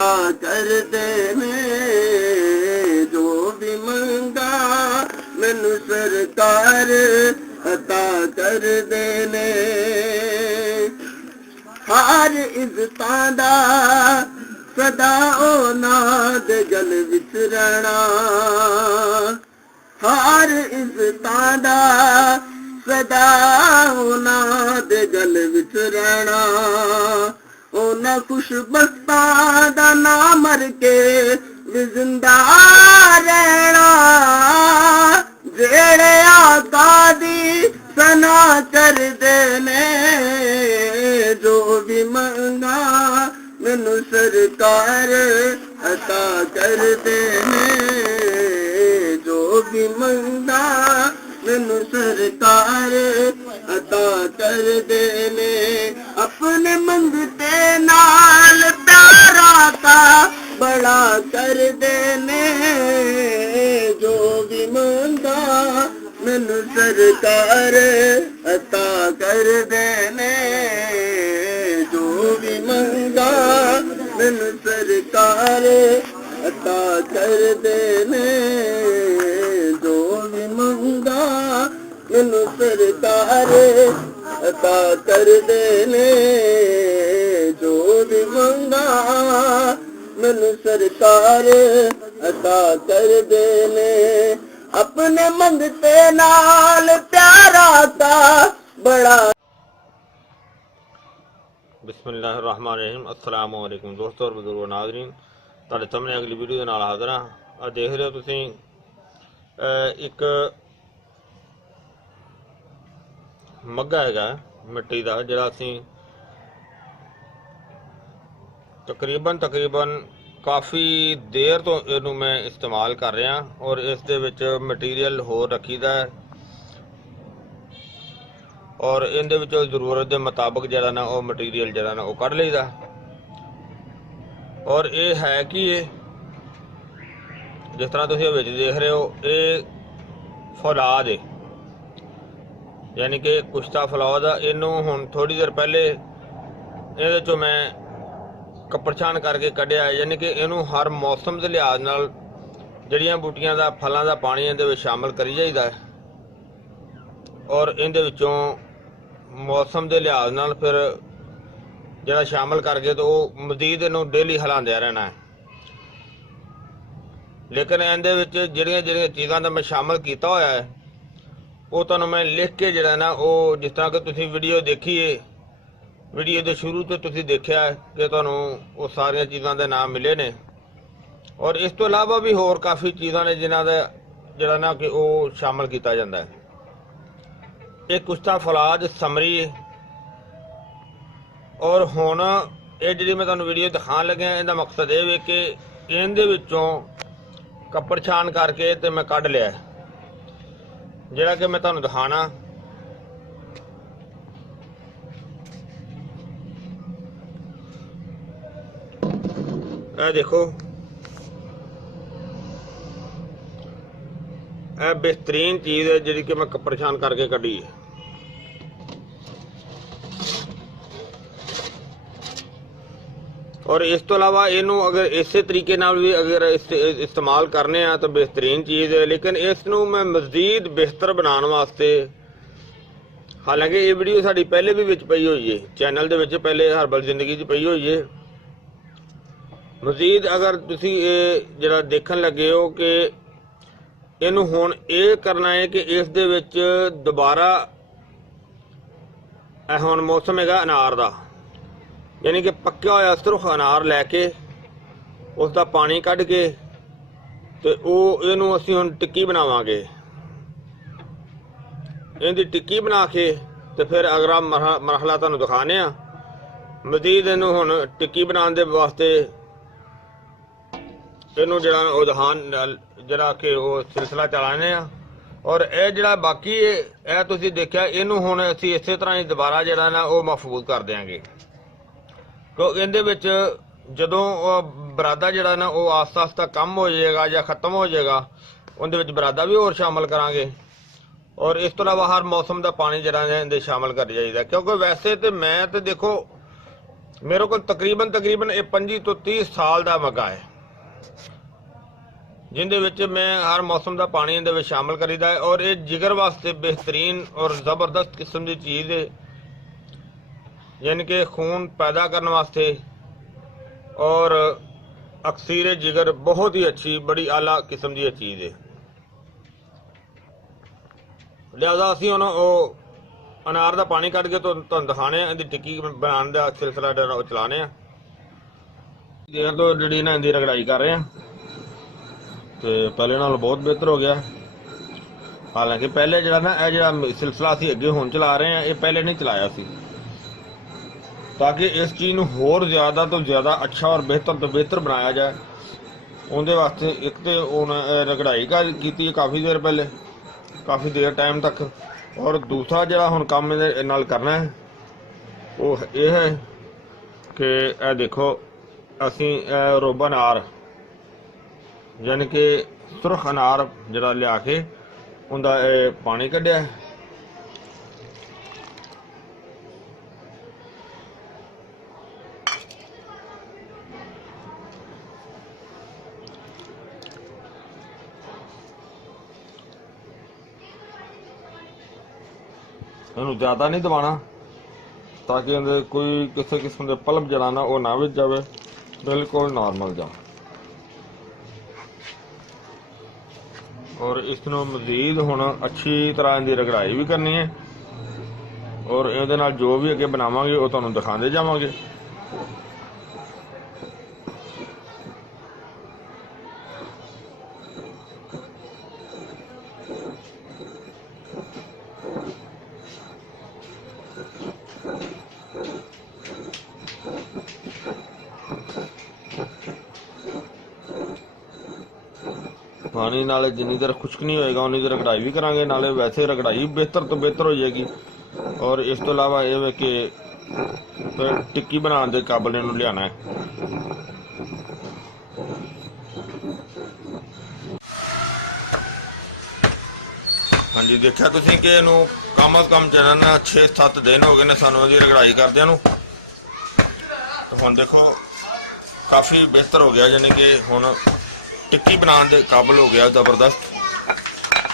कर देने जो भी मंगा मैनू सरकार अता कर देने। हर इज्जतां दा सदा औलाद गल विच रहना, हर इज्जतां दा सदा औलाद गल विच रहना। उन्हें खुशबख्तां दा ना मर के भी जिंदा रहना, जेड़े आका दी सना कर देने जो भी मंगा मैनू सरकार अता कर देने। जो भी मंगा मैनू सरकार अता कर देने। अपने मंगते नाल प्यारा का बड़ा कर देने। जो भी मंगा मैनू सरकार अता कर देने। जो भी मंगा मैनू सरकार अता कर देने। जो भी मंगा मैनू सरकार अता कर देने। जो भी मंगा मैनू सरकार अता कर देने। अपने मंगते नाल प्यारा का बड़ा। बिस्मिल्लाहिर्रहमानिर्रहीम। अस्सलाम वालेकुम दोस्तों और बुजुर्गो नाज़रीन, ਤੁਹਾਡੇ ਸਾਹਮਣੇ अगली वीडियो ਦੇ ਨਾਲ ਹਾਜ਼ਰ ਹਾਂ। ਆ ਦੇਖ ਰਹੇ ਹੋ ਤੁਸੀਂ ਇੱਕ ਮੱਗਾ ਹੈਗਾ ਮਿੱਟੀ ਦਾ, ਜਿਹੜਾ ਅਸੀਂ ਤਕਰੀਬਨ ਕਾਫੀ ਦੇਰ ਤੋਂ ਇਹਨੂੰ ਮੈਂ ਇਸਤੇਮਾਲ ਕਰ ਰਿਹਾ ਔਰ ਇਸ ਦੇ ਵਿੱਚ ਮਟੀਰੀਅਲ ਹੋਰ ਰੱਖੀਦਾ ਹੈ ਔਰ ਇਹਦੇ ਵਿੱਚੋਂ ਜ਼ਰੂਰਤ ਦੇ ਮੁਤਾਬਕ ਜਿਹੜਾ ਨਾ ਉਹ ਮਟੀਰੀਅਲ ਜਿਹੜਾ ਨਾ ਉਹ ਕੱਢ ਲਈਦਾ। ਔਰ ਇਹ ਹੈ ਕਿ ਇਹ ਜਿਸ ਤਰ੍ਹਾਂ ਤੁਸੀਂ ਵਿੱਚ ਦੇਖ ਰਹੇ ਹੋ ਇਹ ਫੌਲਾਦ ਹੈ, ਯਾਨੀ ਕਿ ਕੁਸ਼ਤਾ ਫੌਲਾਦ ਆ। ਇਹਨੂੰ ਹੁਣ ਥੋੜੀ ਦੇਰ ਪਹਿਲੇ ਇਹਦੇ ਚੋਂ ਮੈਂ ਕੱਪੜਛਾਣ ਕਰਕੇ ਕੱਢਿਆ, ਯਾਨੀ ਕਿ ਇਹਨੂੰ ਹਰ ਮੌਸਮ ਦੇ ਲਿਹਾਜ਼ ਨਾਲ ਜੜੀਆਂ ਬੂਟੀਆਂ ਦਾ ਫਲਾਂ ਦਾ ਪਾਣੀ ਇਹਦੇ ਵਿੱਚ ਸ਼ਾਮਲ ਕਰੀ ਜਾਈਦਾ ਹੈ ਔਰ ਇਹਦੇ ਵਿੱਚੋਂ ਮੌਸਮ ਦੇ ਲਿਹਾਜ਼ ਨਾਲ ਫਿਰ ਜਿਹੜਾ ਸ਼ਾਮਲ ਕਰਕੇ ਤਾਂ ਉਹ ਮਜ਼ੀਦ ਇਹਨੂੰ ਡੇਲੀ ਹਿਲਾਉਂਦਿਆ ਰਹਿਣਾ ਹੈ। ਲੇਕਿਨ ਇਹਦੇ ਵਿੱਚ ਜਿਹੜੀਆਂ ਚੀਜ਼ਾਂ ਦਾ ਮੈਂ ਸ਼ਾਮਲ ਕੀਤਾ ਹੋਇਆ ਹੈ ਉਹ ਤੁਹਾਨੂੰ ਮੈਂ ਲਿਖ ਕੇ ਜਿਹੜਾ ਨਾ ਉਹ ਜਿਸ ਤਰ੍ਹਾਂ ਕਿ ਤੁਸੀਂ ਵੀਡੀਓ ਦੇਖੀਏ, ਵੀਡੀਓ ਦੇ ਸ਼ੁਰੂ ਤੋਂ ਤੁਸੀਂ ਦੇਖਿਆ ਕਿ ਤੁਹਾਨੂੰ ਉਹ ਸਾਰੀਆਂ ਚੀਜ਼ਾਂ ਦੇ ਨਾਮ ਮਿਲੇ ਨੇ ਔਰ ਇਸ ਤੋਂ ਇਲਾਵਾ ਵੀ ਹੋਰ ਕਾਫੀ ਚੀਜ਼ਾਂ ਨੇ ਜਿਨ੍ਹਾਂ ਦਾ ਜਿਹੜਾ ਨਾ ਕਿ ਉਹ ਸ਼ਾਮਲ ਕੀਤਾ ਜਾਂਦਾ ਹੈ। ਇਹ ਕੁਸ਼ਤਾ ਫੌਲਾਦ ਸਮਰੀ ਔਰ ਹੁਣ ਇਹ ਜਿਹੜੀ ਮੈਂ ਤੁਹਾਨੂੰ ਵੀਡੀਓ ਦਿਖਾਉਣ ਲੱਗਿਆ ਇਹਦਾ ਮਕਸਦ ਇਹ ਵੇ ਕਿ ਇਹਦੇ ਵਿੱਚੋਂ ਕੱਪੜ ਛਾਣ ਕਰਕੇ ਤੇ ਮੈਂ ਕੱਢ ਲਿਆ, ਜਿਹੜਾ ਕਿ ਮੈਂ ਤੁਹਾਨੂੰ ਦਿਖਾਣਾ। ਇਹ ਦੇਖੋ, ਇਹ ਬਿਹਤਰੀਨ ਚੀਜ਼ ਹੈ ਜਿਹੜੀ ਕਿ ਮੈਂ ਕੱਪੜ ਛਾਣ ਕਰਕੇ ਕੱਢੀ ਹੈ। और इस तो अलावा इनू अगर इस तरीके नाल भी अगर इस्तेमाल करने तो बेहतरीन चीज़ है, लेकिन इसनू मैं मज़ीद बेहतर बनाने वास्ते, हालांकि ये वीडियो साड़ी पहले भी विच पई हुई है चैनल दे विच, पहले हर्बल जिंदगी च पई हुई है। मज़ीद अगर तुसी जरा देखन लगे हो कि इनू हुण ये करना है कि इस दे विच दोबारा हुण मौसम हैगा अनार दा, यानी कि पक्या होया सुरख अनार लैके उसका पानी कढ़ के तो इनू असीं हुण टिक्की बनावांगे। इहदी टिक्की बना के तो फिर अगला मरहला तुहानूं दिखाने आ। मजीद इनू हुण टिक्की बनाने दे वास्ते इनू जिहड़ा ओह दिखान जिहड़ा कि ओह सिलसिला चलाने आ। और यह जिहड़ा बाकी है तुसीं देखिया, इनू हुण असीं इसे तरह ही दोबारा जिहड़ा ना ओह महफूज कर देंगे, क्योंकि इहदे विच जदों बरादा जिहड़ा ना वो आस्ता आस्ता कम हो जाएगा या खत्म हो जाएगा, उहदे विच बरादा भी होर शामिल करांगे और इस तो इलावा हर मौसम का पानी जिहड़ा इहदे शामिल कर जाइदा। क्योंकि वैसे तो मैं तो देखो ਮੇਰੇ ਕੋਲ ਤਕਰੀਬਨ ਇਹ 25 ਤੋਂ 30 ਸਾਲ ਦਾ ਮੱਗਾ ਹੈ, ਜਿੰਦੇ ਵਿੱਚ ਮੈਂ ਹਰ ਮੌਸਮ ਦਾ ਪਾਣੀ ਇਹਦੇ ਵਿੱਚ ਸ਼ਾਮਲ ਕਰੀਦਾ ਹੈ। ਔਰ ਇਹ ਜਿਗਰ ਵਾਸਤੇ ਬਿਹਤਰੀਨ ਔਰ ਜ਼ਬਰਦਸਤ ਕਿਸਮ ਦੀ ਚੀਜ਼ ਹੈ, यानी कि खून पैदा करने वास्ते और अक्सीर जिगर बहुत ही अच्छी बड़ी आला किस्म की चीज़ है। लिहाजा असी हुण अनार का पानी कढ़ के तुहानूं दिखाने इहदी टिक्की बनाने का सिलसिला चलाने देर तो जी ना इहदी रगड़ाई कर रहे हैं, तो पहले नालों बहुत बेहतर हो गया। हालांकि पहले जिहड़ा ना यह जिहड़ा सिलसिला असीं अगे हुण चला रहे हैं, ये पहले नहीं चलाया सी, ताकि इस चीज़ को होर ज़्यादा तो ज़्यादा अच्छा और बेहतर बनाया जाए। उनके वास्ते एक तो रगड़ाई की काफ़ी देर पहले, काफ़ी देर टाइम तक, और दूसरा जो हुण काम इहदे नाल करना है वो ये है कि यह देखो असी रोबा अनार यानी कि सुरख अनार जरा लिया के उनका पानी कढ़िया, इनू ज़्यादा नहीं दबाना ताकि अंदर कोई किसी किस्म के पल्प जरा ना वो ना विच जाए, बिल्कुल नॉर्मल जा। और इसनों मजीद हुण अच्छी तरह इनकी रगड़ाई भी करनी है, और इहदे नाल जो भी अगे बनावांगे वो तुहानूं दिखांदे जावांगे। पानी नाले जिन्नी देर खुश्क नहीं होएगा उन्नी देर रगड़ाई भी करांगे, नाले वैसे रगड़ाई बेहतर तो बेहतर हो जाएगी। और इस तो इलावा ये कि फिर टिक्की बनाने के काबल इन्हूं लियाना है। हाँ जी, देखा तुसीं कि इहनूं कम अज कम चलन 6-7 दिन हो गए ने सानूं इहदी रगड़ाई करदिआं नूं। तो हुण देखो काफ़ी बेहतर हो गया, यानी कि हुण टिक्की बनाने के काबिल हो गया ज़बरदस्त।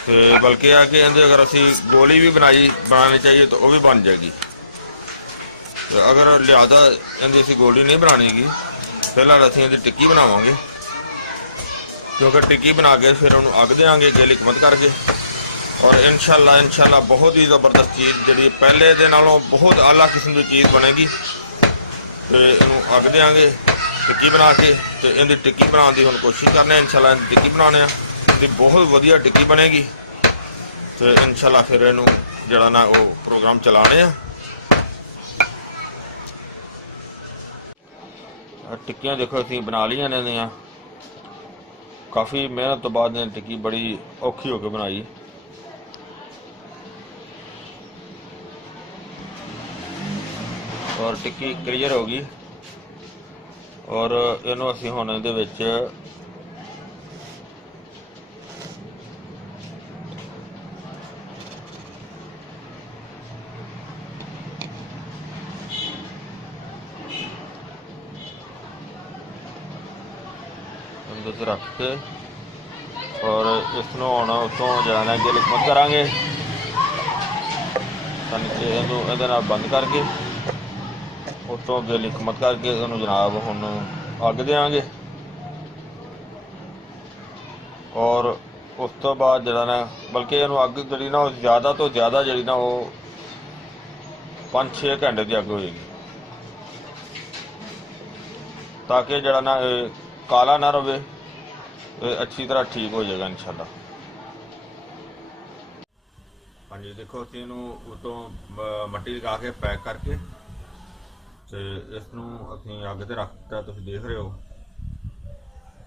तो बल्कि आ कि अगर असी गोली भी बनानी चाहिए तो वह भी बन जाएगी। तो अगर लिहाजा इहदी असी गोली नहीं बनानी गी, फिलहाल असी इहदी टिक्की बनावांगे, क्योंकि टिक्की बना के फिर उन्होंने अग देंगे गेली कमत करके। और इंशाअल्लाह बहुत ही ज़बरदस्त चीज़ जी पहले दे नालों बहुत आला किस्म की चीज़ बनेगी। तो इनू अग देंगे टिक्की बना के, तो इनकी टिक्की बनाने की हम कोशिश करने इंशाल्लाह। इनकी टिक्की बनाने तो बहुत वधिया टिक्की बनेगी। तो इंशाल्लाह फिर इनू जड़ा ना वो प्रोग्राम चलाने टिक्कियां देखो असी बना लिया ने, काफ़ी मेहनत तो बाद टिक्की बड़ी औखी होकर बनाई। और टिक्की क्लीयर होगी, और इनू असी हुण इहदे विच रख के और इसनूं हुण उत्तों जाना गिल मत करांगे, इहदे नाल बंद करके उत्तों गिल मत करके इहनूं जनाब हुण अग देंगे। और उस तो बाद जरा ना बल्कि इहनूं अग जी ना ज़्यादा तो ज़्यादा जी ना वो 5-6 घंटे की अग होएगी, ताकि जरा ना काला ना रहे, अच्छी तरह ठीक हो जाएगा इंशाल्लाह। हाँ जी, देखो असीं इहनूं उतों मट्टी लगा के पैक करके तो इसनूं असीं अग ते रखता, तुसीं देख रहे हो।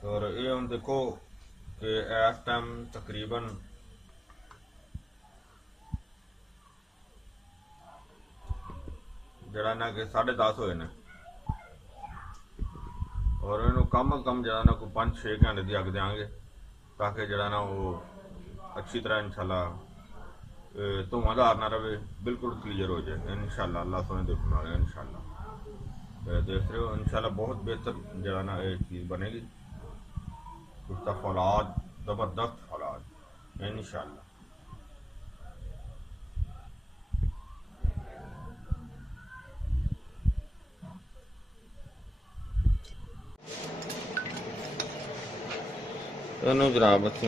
और ये हुण देखो कि इस टाइम तकरीबन जरा ना कि 10:30 होए ने, और इन्हूं कम अज कम जरा ना कोई 5-6 घंटे की अग देंगे, ताकि जरा ना वो अच्छी तरह इंशाल्लाह धुआंधार ना रहे, बिल्कुल क्लीयर हो जाए इंशाल्लाह। अल्लाह सोने देखने वाले इंशाल्लाह। देख रहे हो इंशाल्लाह बहुत बेहतर जो है ना ये चीज़ बनेगी। इसका फौलाद ज़बरदस्त फौलाद इंशाल्लाह। ਇਹਨੂੰ ਜਨਾਬ ਅਸੀਂ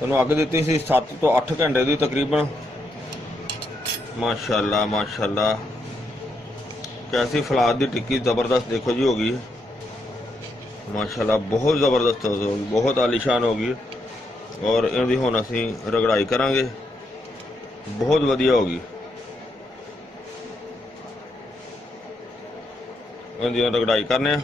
ਇਹਨੂੰ ਅੱਗ ਦਿੱਤੀ ਸੀ 7 ਤੋਂ 8 ਘੰਟੇ ਦੀ ਤਕਰੀਬਨ। माशाल्लाह माशाल्लाह कैसी फलाद की टिक्की ज़बरदस्त देखो जी होगी माशाल्लाह, बहुत ज़बरदस्त होगी, बहुत आलीशान होगी। और इनकी हुण असीं रगड़ाई करांगे, बहुत वधिया होगी। इनकी रगड़ाई करने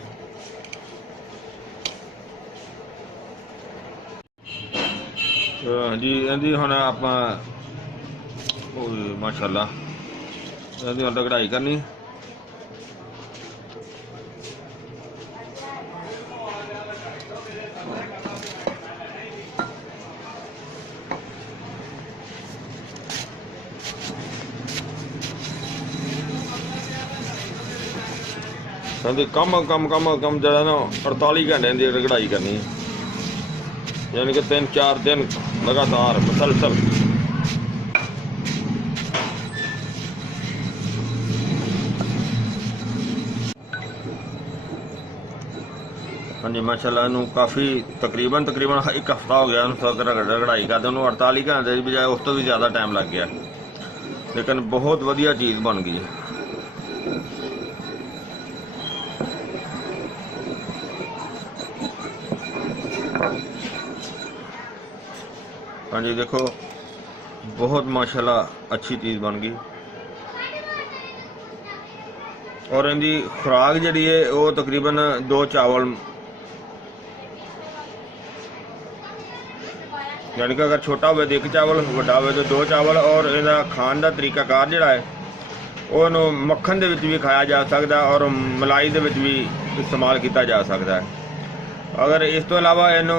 जी। इनकी हुण आपां माशाल्लाह इहदी हुण कढ़ाई करनी। कम कम कम कम जो है ना 48 घंटे की कढ़ाई करनी, यानी कि 3-4 दिन लगातार मुसलसल। हाँ जी माशाल्लाह इनू काफ़ी तकरीबन 1 हफ्ता हो गया रगड़ाई करते, उन्होंने 48 घंटे की बजाय उस तो भी ज़्यादा टाइम लग गया, लेकिन बहुत वधिया चीज़ बन गई है। हाँ जी देखो बहुत माशाल्लाह अच्छी चीज़ बन गई। और इनकी खुराक जी है वो तकरीबन 2 चावल, यानी कि अगर छोटा हो तो 1 चावल, बड़ा हो तो 2 चावल। और इहदा खाण का तरीकाकार जिहड़ा है वो मक्खन दे विच भी खाया जा सकता है और मलाई दे विच भी इस्तेमाल किया जा सकता है। अगर इस तो इलावा इनू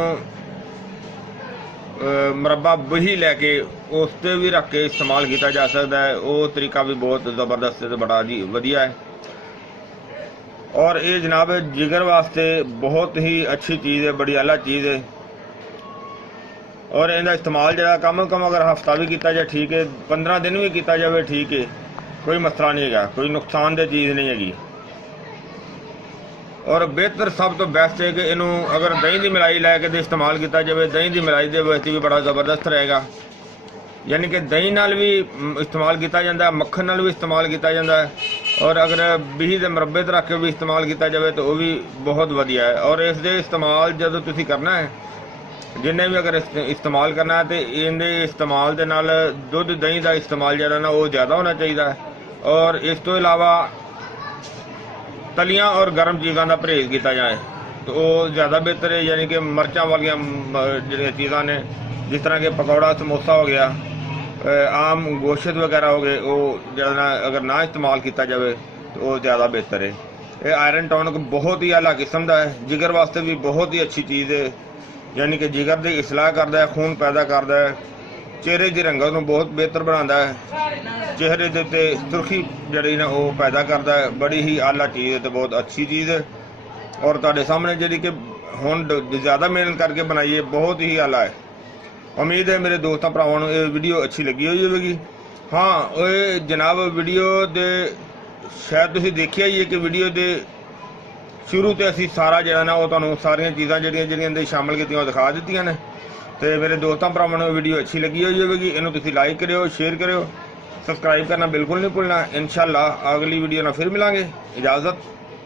मुरब्बा बही लैके उस पर भी रख के इस्तेमाल किया जा सकता है, वो तरीका भी बहुत ज़बरदस्त है, बड़ा जी वधिया है। और ये जनाब जिगर वास्ते बहुत ही अच्छी चीज़ है, बड़ी आला चीज़ है। और इनका इस्तेमाल जरा कम कम अगर हफ्ता भी किया जाए ठीक है, 15 दिन भी किया जाए ठीक है, कोई मसला नहीं है, कोई नुकसानदेह चीज़ नहीं हैगी। और बेहतर सब तो बेस्ट है कि इनू अगर दही की मलाई लैके तो इस्तेमाल किया जाए, दही की मलाई के वास्ते भी बड़ा ज़बरदस्त रहेगा। यानी कि दही नाल भी इस्तेमाल किया जाता है, मक्खन नाल भी इस्तेमाल किया जाता है, और अगर बीही के मुरब्बे ते रख के भी इस्तेमाल किया जाए तो वह भी बहुत वधिया है। और इसके इस्तेमाल जो तुसी करना है, जिन्हें भी अगर इस्तेमाल करना है तो इनके इस्तेमाल के नाल दुध दही का इस्तेमाल जो ना वो ज़्यादा होना चाहिए। और इस तो इलावा तलियां और गर्म चीज़ों का परहेज़ किया जाए तो वो ज़्यादा बेहतर है। यानी कि मिर्चों वाली जो चीज़ा ने, जिस तरह के पकौड़ा समोसा हो गया, आम गोश्त वगैरह हो गए, वो ज़्यादा अगर ना इस्तेमाल किया जाए तो वो ज़्यादा बेहतर है। ये आयरन टॉनिक बहुत ही आला किस्म का है, जिगर वास्ते भी बहुत ही अच्छी चीज़ है। यानी कि जिगर की इसलाह करता है, खून पैदा करता है, चेहरे की रंगत को बहुत बेहतर बनाता है, चेहरे के उत्ते सुर्खी जी ना वो पैदा करता है। बड़ी ही आला चीज़ है तो बहुत अच्छी चीज़ है। और तुहाडे सामने जी कि हुण ज़्यादा मेहनत करके बनाई है, बहुत ही आला है। उम्मीद है मेरे दोस्तों भरावां नूं ये वीडियो अच्छी लगी हुई होगी। हाँ ये जनाब वीडियो दे शायद तुसीं देखिया ही है कि वीडियो दे शुरू तो असी सारा जो ना वो तुहानूं सारियां चीज़ां जिहड़ियां शामिल कीतियां दिखा दित्तियां ने। तो मेरे दोस्तों भरावां नूं वीडियो अच्छी लगी हुई होगी, इनू तुसीं लाइक करियो, शेयर करियो, सबसक्राइब करना बिल्कुल नहीं भूलना। इंशाअल्लाह अगली वीडियो ना फिर मिलांगे। इजाज़त,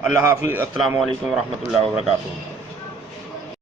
अल्लाह हाफिज़, अस्सलामु अलैकुम वरहमतुल्लाहि वबरकातुहू।